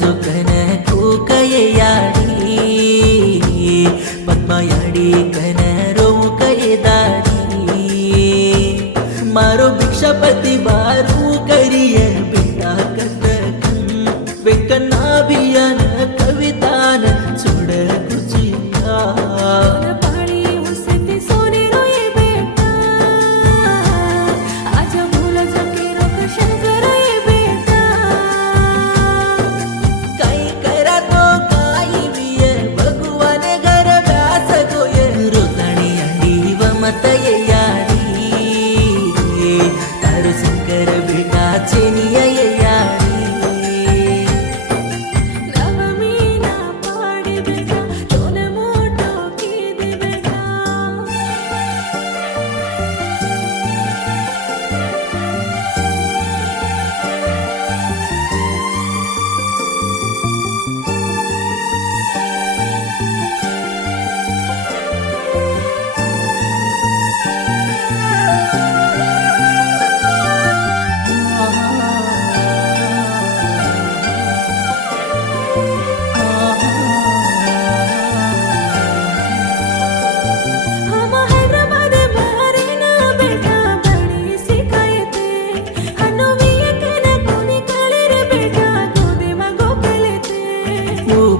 जो कन कूकये याडी पद्मा याडी कन रोऊ कये दाडी मारो भिक्षापति बारू करिए बेटा कन वेकना भियान कवितान छोड़ गुजिया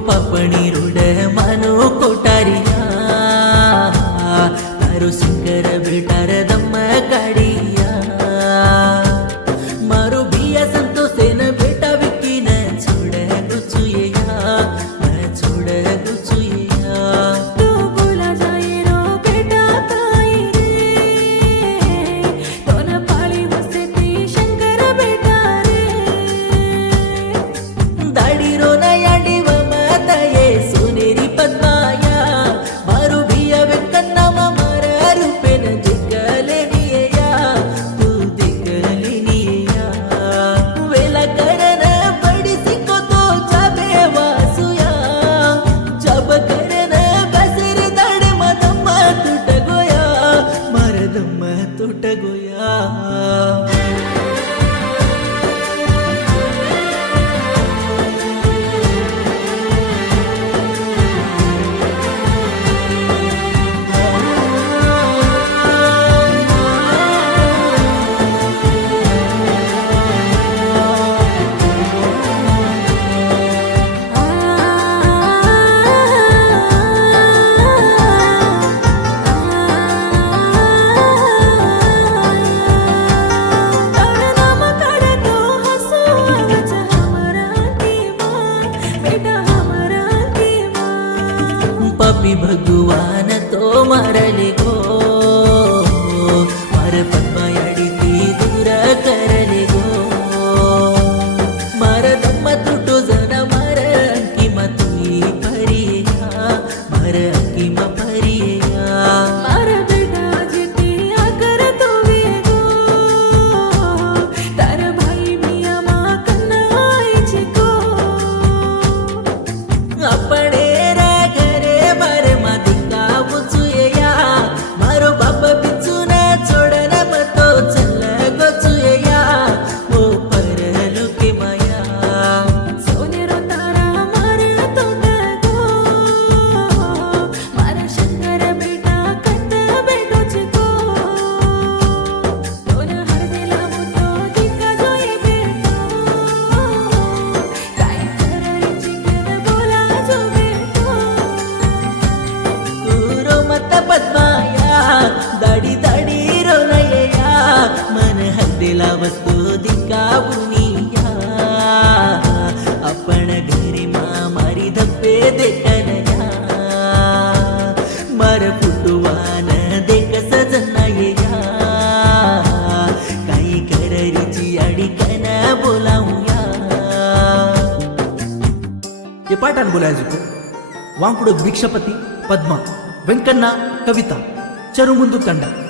पपणी रूड मानो कोटारिया तारो सिंगर बेटार दम काढिया मारो बिया संतोषेन बेटा विकी न छोड़ गुचुया न छोड़ गुचुया तू बोला जाए रो बेटा काई रे तो न पाळी बसती शंकर बेटा रे दाढी रो न याडी सोनेरी पद्माया मारू भिया वेकन्ना मारा रूपेन दिकलेनिया तू दिकलेनिया वेला करन बड़ी सिको तो जाबे वासुया जब करन बसर दाड मदम टूट गोया मरदम टूट गोया पपी भगवान तो मारले गो मार पद्मा याडी ती दूर करले गो मार दम तुटो जना मार अंकिमा तुई परिया मार अंकिमा परिया मार बेटा जिती आकर तो वेगो तार भाई मिया मा कन्ना आईचे को अपने दाडी दाडी रोनयया मन हद्दीला वस्तू दिकावुनिया आपण घरी मारी धप्पे देखनया मर फुटवान देख सजनायया काही कररीची अडीकन बोलावूया ये पाठान बोलायचं वांकुड भिक्षापती पद्मा वेंकण्णा कविता चरुमुंदु ತಂಡ